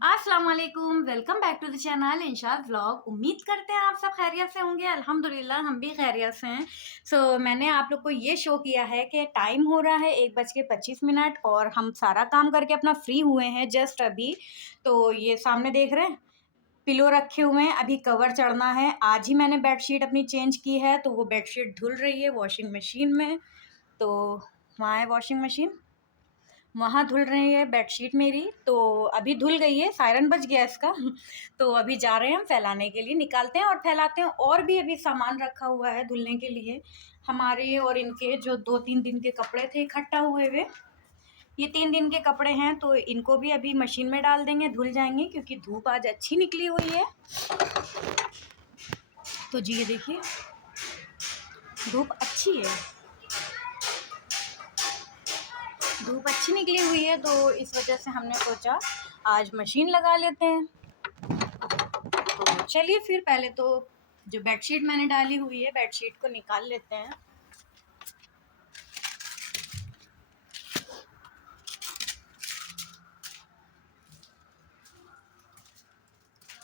अस्सलाम वालेकुम, welcome back to the channel Inshad vlog. उम्मीद करते हैं आप सब खैरियत से होंगे। अल्हम्दुलिल्लाह हम भी खैरियत से हैं। मैंने आप लोग को ये शो किया है कि टाइम हो रहा है 1:25 और हम सारा काम करके अपना फ्री हुए हैं जस्ट अभी। तो ये सामने देख रहे हैं, पिलो रखे हुए हैं, अभी कवर चढ़ना है। आज ही मैंने बेडशीट अपनी चेंज की है, तो वो बेडशीट धुल रही है वॉशिंग मशीन में। तो वहाँ है वॉशिंग मशीन, वहाँ धुल रही है बेडशीट मेरी। तो अभी धुल गई है, सायरन बज गया इसका। तो अभी जा रहे हैं हम फैलाने के लिए, निकालते हैं और फैलाते हैं। और भी अभी सामान रखा हुआ है धुलने के लिए, हमारे और इनके जो 2-3 दिन के कपड़े थे इकट्ठा हुए हुए। ये 3 दिन के कपड़े हैं, तो इनको भी अभी मशीन में डाल देंगे, धुल जाएंगे क्योंकि धूप आज अच्छी निकली हुई है। तो जी ये देखिए, धूप अच्छी है, धूप अच्छी निकली हुई है, तो इस वजह से हमने सोचा आज मशीन लगा लेते हैं। तो चलिए फिर पहले तो जो बेडशीट मैंने डाली हुई है बेडशीट को निकाल लेते हैं।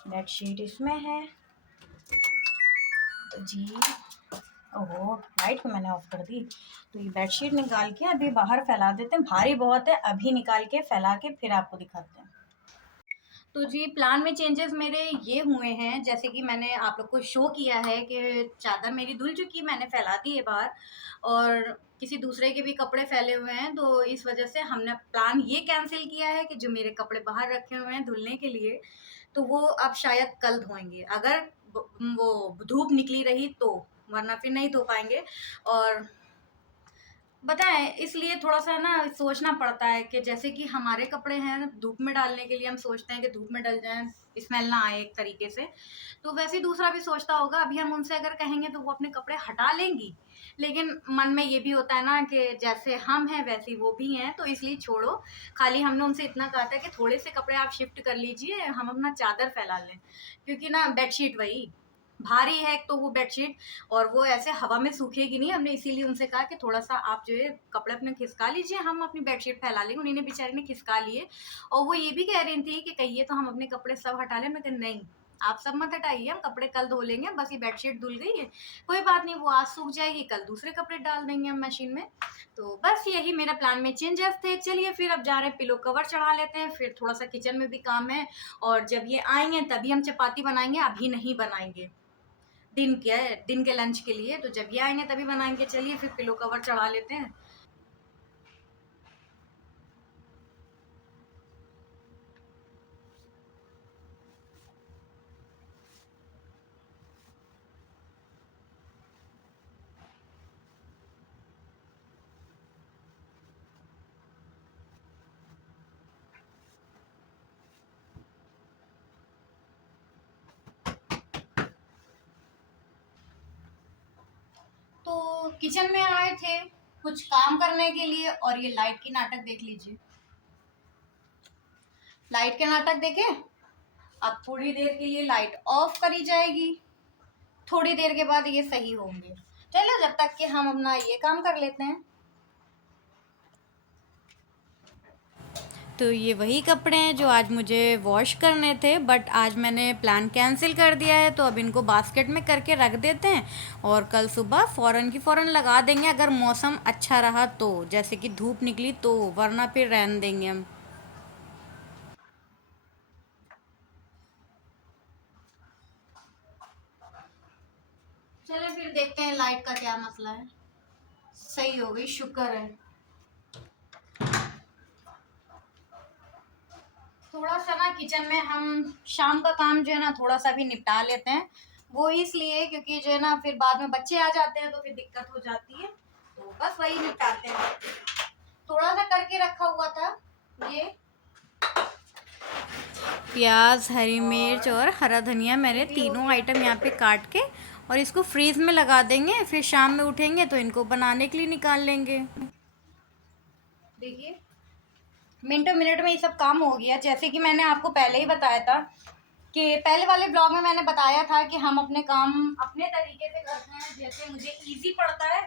बेडशीट इसमें है। तो जी, ओहो लाइट को मैंने ऑफ कर दी। तो ये बेडशीट निकाल के अभी बाहर फैला देते हैं, भारी बहुत है, अभी निकाल के फैला के फिर आपको दिखाते हैं। तो जी प्लान में चेंजेस मेरे ये हुए हैं, जैसे कि मैंने आप लोग को शो किया है कि चादर मेरी धुल चुकी, मैंने फैला दी है बाहर, और किसी दूसरे के भी कपड़े फैले हुए हैं। तो इस वजह से हमने प्लान ये कैंसिल किया है कि जो मेरे कपड़े बाहर रखे हुए हैं धुलने के लिए, तो वो अब शायद कल धोएंगे, अगर वो धूप निकली रही तो, वरना फिर नहीं धो पाएंगे। और बताएँ, इसलिए थोड़ा-सा ना सोचना पड़ता है कि जैसे कि हमारे कपड़े हैं धूप में डालने के लिए, हम सोचते हैं कि धूप में डल जाएँ, स्मेल ना आए एक तरीके से। तो वैसे ही दूसरा भी सोचता होगा, अभी हम उनसे अगर कहेंगे तो वो अपने कपड़े हटा लेंगी। लेकिन मन में ये भी होता है ना कि जैसे हम हैं वैसे ही वो भी हैं, तो इसलिए छोड़ो। खाली हमने उनसे इतना कहा था कि थोड़े से कपड़े आप शिफ्ट कर लीजिए, हम अपना चादर फैला लें। क्योंकि ना बेडशीट वही भारी है एक तो वो बेडशीट, और वो ऐसे हवा में सूखेगी नहीं। हमने इसीलिए उनसे कहा कि थोड़ा-सा आप जो है कपड़े अपने खिसका लीजिए, हम अपनी बेडशीट फैला लेंगे। उन्होंने बेचारी ने खिसका लिए, और वो ये भी कह रही थी कि कहिए तो हम अपने कपड़े सब हटा लें। मैं कहा नहीं, आप सब मत हटाइए, हम कपड़े कल धो लेंगे, बस ये बेडशीट धुल गई है, कोई बात नहीं, वो आज सूख जाएगी, कल दूसरे कपड़े डाल देंगे हम मशीन में। तो बस यही मेरा प्लान में चेंजेस थे। चलिए फिर अब जा रहे हैं पिलो कवर चढ़ा लेते हैं, फिर थोड़ा-सा किचन में भी काम है, और जब ये आएँगे तभी हम चपाती बनाएँगे, अभी नहीं बनाएँगे। दिन के लंच के लिए, तो जब ये आएँगे तभी बनाएँगे। चलिए फिर पिलो कवर चढ़ा लेते हैं। तो किचन में आए थे कुछ काम करने के लिए, और ये लाइट की नाटक देख लीजिए। लाइट के नाटक देखें। अब थोड़ी देर के लिए लाइट ऑफ करी जाएगी, थोड़ी देर के बाद ये सही होंगे। चलो जब तक कि हम अपना ये काम कर लेते हैं। तो ये वही कपड़े हैं जो आज मुझे वॉश करने थे, बट आज मैंने प्लान कैंसिल कर दिया है। तो अब इनको बास्केट में करके रख देते हैं, और कल सुबह फ़ौरन की फ़ौरन लगा देंगे, अगर मौसम अच्छा रहा तो, जैसे कि धूप निकली तो, वरना फिर रहने देंगे हम। चले फिर देखते हैं लाइट का क्या मसला है। सही हो गई, शुक्र है। थोड़ा सा ना किचन में हम शाम का काम जो है ना थोड़ा सा भी निपटा लेते हैं। वो इसलिए क्योंकि जो है ना फिर बाद में बच्चे आ जाते हैं तो फिर दिक्कत हो जाती है, तो बस वही निपटाते हैं। थोड़ा सा करके रखा हुआ था ये प्याज, हरी मिर्च और हरा धनिया, मैंने तीनों आइटम यहाँ पे काट के और इसको फ्रीज में लगा देंगे, फिर शाम में उठेंगे तो इनको बनाने के लिए निकाल लेंगे। देखिए मिनटों मिनट में ये सब काम हो गया। जैसे कि मैंने आपको पहले ही बताया था कि पहले वाले ब्लॉग में मैंने बताया था कि हम अपने काम अपने तरीके से करते हैं, जैसे मुझे इजी पड़ता है।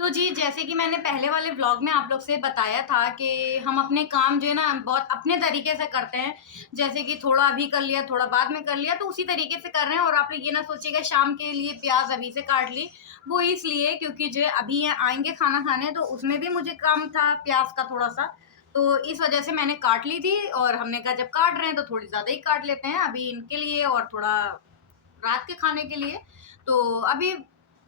तो जी, जैसे कि मैंने पहले वाले व्लॉग में आप लोग से बताया था कि हम अपने काम जो है ना बहुत अपने तरीके से करते हैं। जैसे कि थोड़ा अभी कर लिया, थोड़ा बाद में कर लिया, तो उसी तरीके से कर रहे हैं। और आप लोग ये ना सोचिएगा शाम के लिए प्याज अभी से काट ली। वो इसलिए क्योंकि जो है अभी ये आएँगे खाना खाने, तो उसमें भी मुझे काम था प्याज का थोड़ा-सा। तो इस वजह से मैंने काट ली थी और हमने कहा जब काट रहे हैं तो थोड़ी ज़्यादा ही काट लेते हैं अभी इनके लिए और थोड़ा रात के खाने के लिए। तो अभी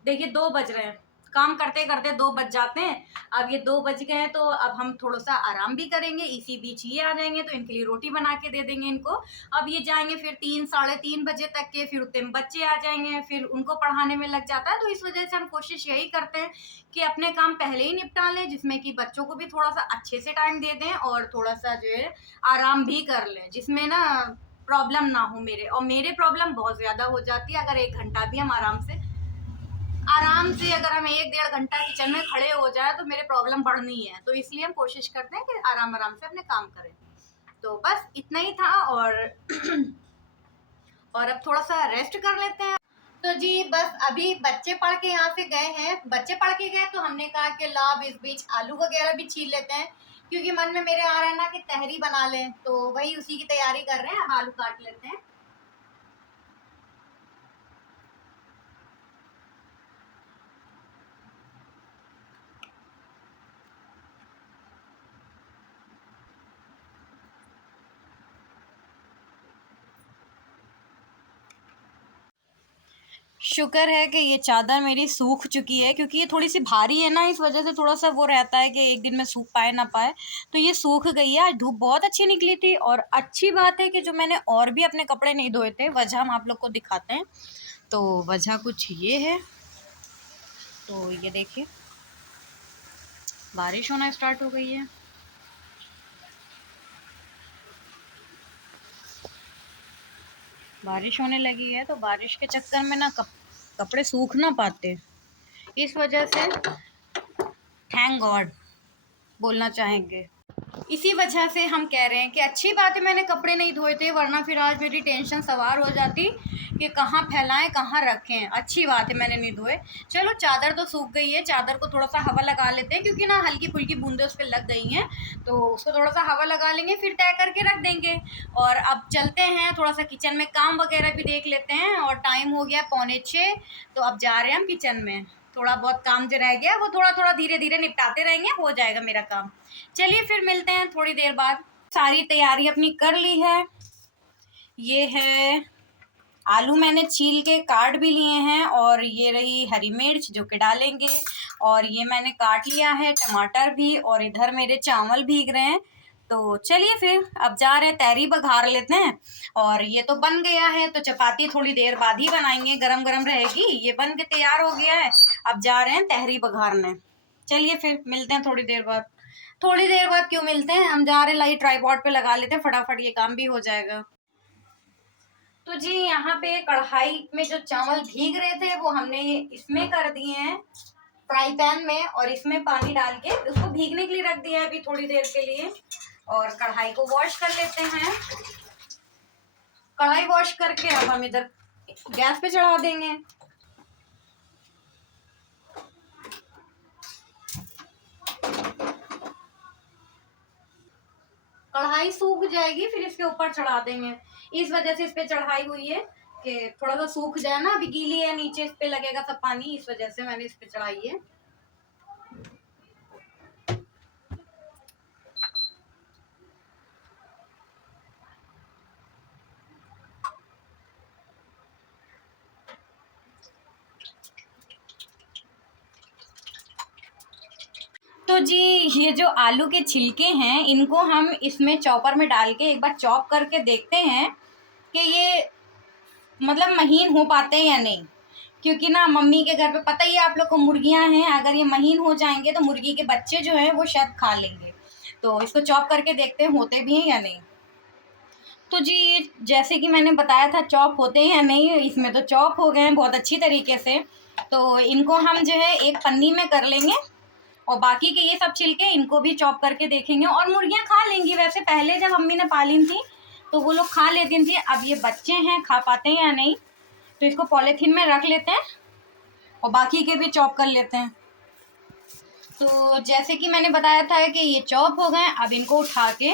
देखिए 2 बज रहे हैं, काम करते-करते 2 बज जाते हैं। अब ये 2 बज गए हैं तो अब हम थोड़ा-सा आराम भी करेंगे, इसी बीच ये आ जाएँगे तो इनके लिए रोटी बना के दे देंगे इनको। अब ये जाएँगे फिर 3 साढ़े 3 बजे तक के, फिर उतने में बच्चे आ जाएँगे, फिर उनको पढ़ाने में लग जाता है। तो इस वजह से हम कोशिश यही करते हैं कि अपने काम पहले ही निपटा लें, जिसमें कि बच्चों को भी थोड़ा-सा अच्छे से टाइम दे दें और थोड़ा-सा जो है आराम भी कर लें, जिसमें ना प्रॉब्लम ना हो मेरे। और मेरे प्रॉब्लम बहुत ज़्यादा हो जाती है अगर 1 घंटा भी हम आराम से अगर हम 1 डेढ़ घंटा किचन में खड़े हो जाए तो मेरे प्रॉब्लम बढ़नी है। तो इसलिए हम कोशिश करते हैं कि आराम-आराम से अपने काम करें। तो बस इतना ही था और और अब थोड़ा-सा रेस्ट कर लेते हैं। तो जी बस अभी बच्चे पढ़ के यहाँ से गए हैं। बच्चे पढ़ के गए तो हमने कहा कि लाओ इस बीच आलू वगैरह भी छील लेते हैं, क्योंकि मन में मेरे आ रहा है ना कि तहरी बना लें, तो वही उसी की तैयारी कर रहे हैं। अब आलू काट लेते हैं। शुक्र है कि ये चादर मेरी सूख चुकी है, क्योंकि ये थोड़ी सी भारी है ना, इस वजह से थोड़ा सा वो रहता है कि एक दिन में सूख पाए ना पाए। तो ये सूख गई है। आज धूप बहुत अच्छी निकली थी और अच्छी बात है कि जो मैंने और भी अपने कपड़े नहीं धोए थे, वजह हम आप लोग को दिखाते हैं। तो वजह कुछ ये है। तो ये देखिए बारिश होना स्टार्ट हो गई है। बारिश होने लगी है तो बारिश के चक्कर में ना कपड़े सूख ना पाते, इस वजह से थैंक गॉड बोलना चाहेंगे। इसी वजह से हम कह रहे हैं कि अच्छी बात है मैंने कपड़े नहीं धोए थे, वरना फिर आज मेरी टेंशन सवार हो जाती कि कहाँ फैलाएं कहाँ रखें। अच्छी बात है मैंने नहीं धोए। चलो चादर तो सूख गई है, चादर को थोड़ा सा हवा लगा लेते हैं, क्योंकि ना हल्की फुल्की बूंदें उस पर लग गई हैं, तो उसको थोड़ा सा हवा लगा लेंगे फिर तय करके रख देंगे। और अब चलते हैं थोड़ा सा किचन में काम वगैरह भी देख लेते हैं। और टाइम हो गया 5:45, तो अब जा रहे हैं हम किचन में। थोड़ा बहुत काम जो रह गया वो थोड़ा थोड़ा धीरे धीरे निपटाते रहेंगे, हो जाएगा मेरा काम। चलिए फिर मिलते हैं थोड़ी देर बाद। सारी तैयारी अपनी कर ली है। ये है आलू मैंने छील के काट भी लिए हैं, और ये रही हरी मिर्च जो कि डालेंगे, और ये मैंने काट लिया है टमाटर भी, और इधर मेरे चावल भीग रहे हैं। तो चलिए फिर अब जा रहे हैं तहरी बघार लेते हैं। और ये तो बन गया है, तो चपाती थोड़ी देर बाद ही बनाएंगे, गरम गरम रहेगी। ये बन के तैयार हो गया है, अब जा रहे हैं तहरी बघारने। चलिए फिर मिलते हैं थोड़ी देर बाद। थोड़ी देर बाद क्यों मिलते हैं, हम जा रहे हैं, लाइट ट्राइपॉड पे लगा लेते हैं, फटाफट ये काम भी हो जाएगा। तो जी यहाँ पे कढ़ाई में जो चावल भीग रहे थे वो हमने इसमें कर दिए हैं फ्राई पैन में, और इसमें पानी डाल के उसको भीगने के लिए रख दिया है अभी थोड़ी देर के लिए। और कढ़ाई को वॉश कर लेते हैं। कढ़ाई वॉश करके अब हम इधर गैस पे चढ़ा देंगे। कढ़ाई सूख जाएगी फिर इसके ऊपर चढ़ा देंगे। इस वजह से इस पे चढ़ाई हुई है कि थोड़ा सा सूख जाए ना, अभी गीली है नीचे, इस पे लगेगा सब पानी, इस वजह से मैंने इस पे चढ़ाई है। तो जी ये जो आलू के छिलके हैं इनको हम इसमें चॉपर में डाल के एक बार चॉप करके देखते हैं कि ये मतलब महीन हो पाते हैं या नहीं। क्योंकि ना मम्मी के घर पे पता ही है आप लोग को मुर्गियां हैं, अगर ये महीन हो जाएंगे तो मुर्गी के बच्चे जो हैं वो शायद खा लेंगे। तो इसको चॉप करके देखते हैं होते भी हैं या नहीं। तो जी जैसे कि मैंने बताया था चॉप होते हैं या नहीं, इसमें तो चॉप हो गए हैं बहुत अच्छी तरीके से। तो इनको हम जो है एक पन्नी में कर लेंगे, और बाकी के ये सब छिलके इनको भी चॉप करके देखेंगे। और मुर्गियां खा लेंगी, वैसे पहले जब मम्मी ने पाली थी तो वो लोग खा लेती थी। अब ये बच्चे हैं, खा पाते हैं या नहीं, तो इसको पॉलीथीन में रख लेते हैं और बाकी के भी चॉप कर लेते हैं। तो जैसे कि मैंने बताया था कि ये चॉप हो गए, अब इनको उठा के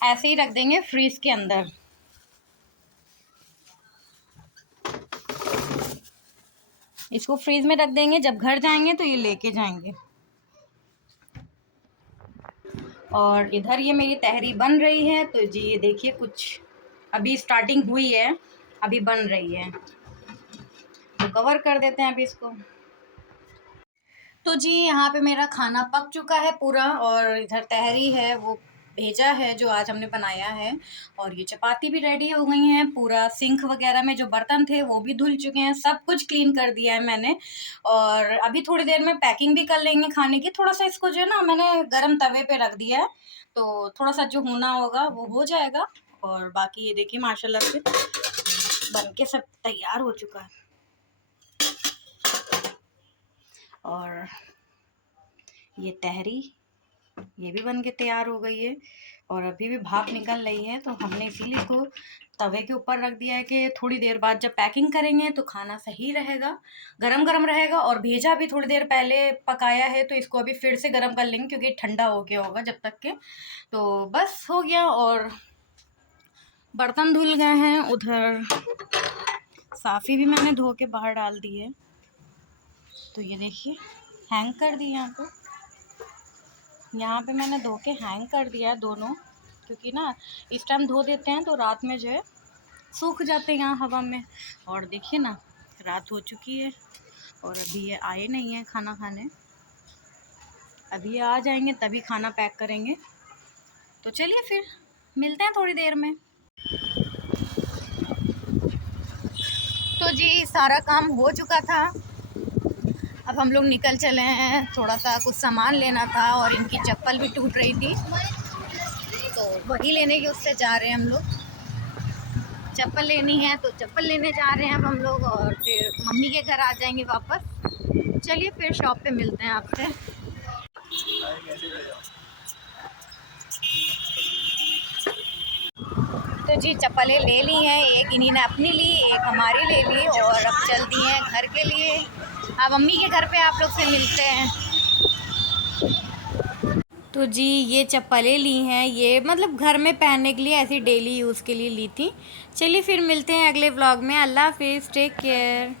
ऐसे ही रख देंगे फ्रीज के अंदर। इसको फ्रीज में रख देंगे, जब घर जाएंगे तो ये लेके जाएंगे। और इधर ये मेरी तहरी बन रही है। तो जी ये देखिए, कुछ अभी स्टार्टिंग हुई है, अभी बन रही है। तो कवर कर देते हैं अभी इसको। तो जी यहाँ पे मेरा खाना पक चुका है पूरा, और इधर तहरी है वो भेजा है जो आज हमने बनाया है। और ये चपाती भी रेडी हो गई हैं। पूरा सिंक वगैरह में जो बर्तन थे वो भी धुल चुके हैं, सब कुछ क्लीन कर दिया है मैंने। और अभी थोड़ी देर में पैकिंग भी कर लेंगे खाने की। थोड़ा सा इसको जो है ना मैंने गरम तवे पे रख दिया है, तो थोड़ा सा जो होना होगा वो हो जाएगा। और बाकी ये देखिए माशाल्लाह से बन के सब तैयार हो चुका है। और ये तहरी ये भी बन के तैयार हो गई है, और अभी भी भाप निकल रही है। तो हमने इसीलिए इसको तवे के ऊपर रख दिया है कि थोड़ी देर बाद जब पैकिंग करेंगे तो खाना सही रहेगा, गरम गरम रहेगा। और भेजा भी थोड़ी देर पहले पकाया है, तो इसको अभी फिर से गरम कर लेंगे क्योंकि ठंडा हो गया होगा जब तक के। तो बस हो गया। और बर्तन धुल गए हैं, उधर साफ़ी भी मैंने धो के बाहर डाल दी है। तो ये देखिए हैंग कर दी यहाँ पे मैंने धो के हैंग कर दिया दोनों, क्योंकि ना इस टाइम धो देते हैं तो रात में जो है सूख जाते हैं यहाँ हवा में। और देखिए ना रात हो चुकी है और अभी ये आए नहीं हैं खाना खाने। अभी ये आ जाएंगे तभी खाना पैक करेंगे। तो चलिए फिर मिलते हैं थोड़ी देर में। तो जी सारा काम हो चुका था, अब हम लोग निकल चले हैं। थोड़ा सा कुछ सामान लेना था और इनकी चप्पल भी टूट रही थी, तो वही लेने के उससे जा रहे हैं हम लोग। चप्पल लेनी है तो चप्पल लेने जा रहे हैं अब हम लोग, और फिर मम्मी के घर आ जाएंगे वापस। चलिए फिर शॉप पे मिलते हैं आपसे। तो जी चप्पलें ले ली हैं, एक इन्हीं ने अपनी ली, एक हमारी ले ली, और अब चल दी हैं घर के लिए। अब मम्मी के घर पे आप लोग से मिलते हैं। तो जी ये चप्पलें ली हैं, ये मतलब घर में पहनने के लिए, ऐसी डेली यूज़ के लिए ली थी। चलिए फिर मिलते हैं अगले व्लॉग में। अल्लाह हाफिज़, टेक केयर।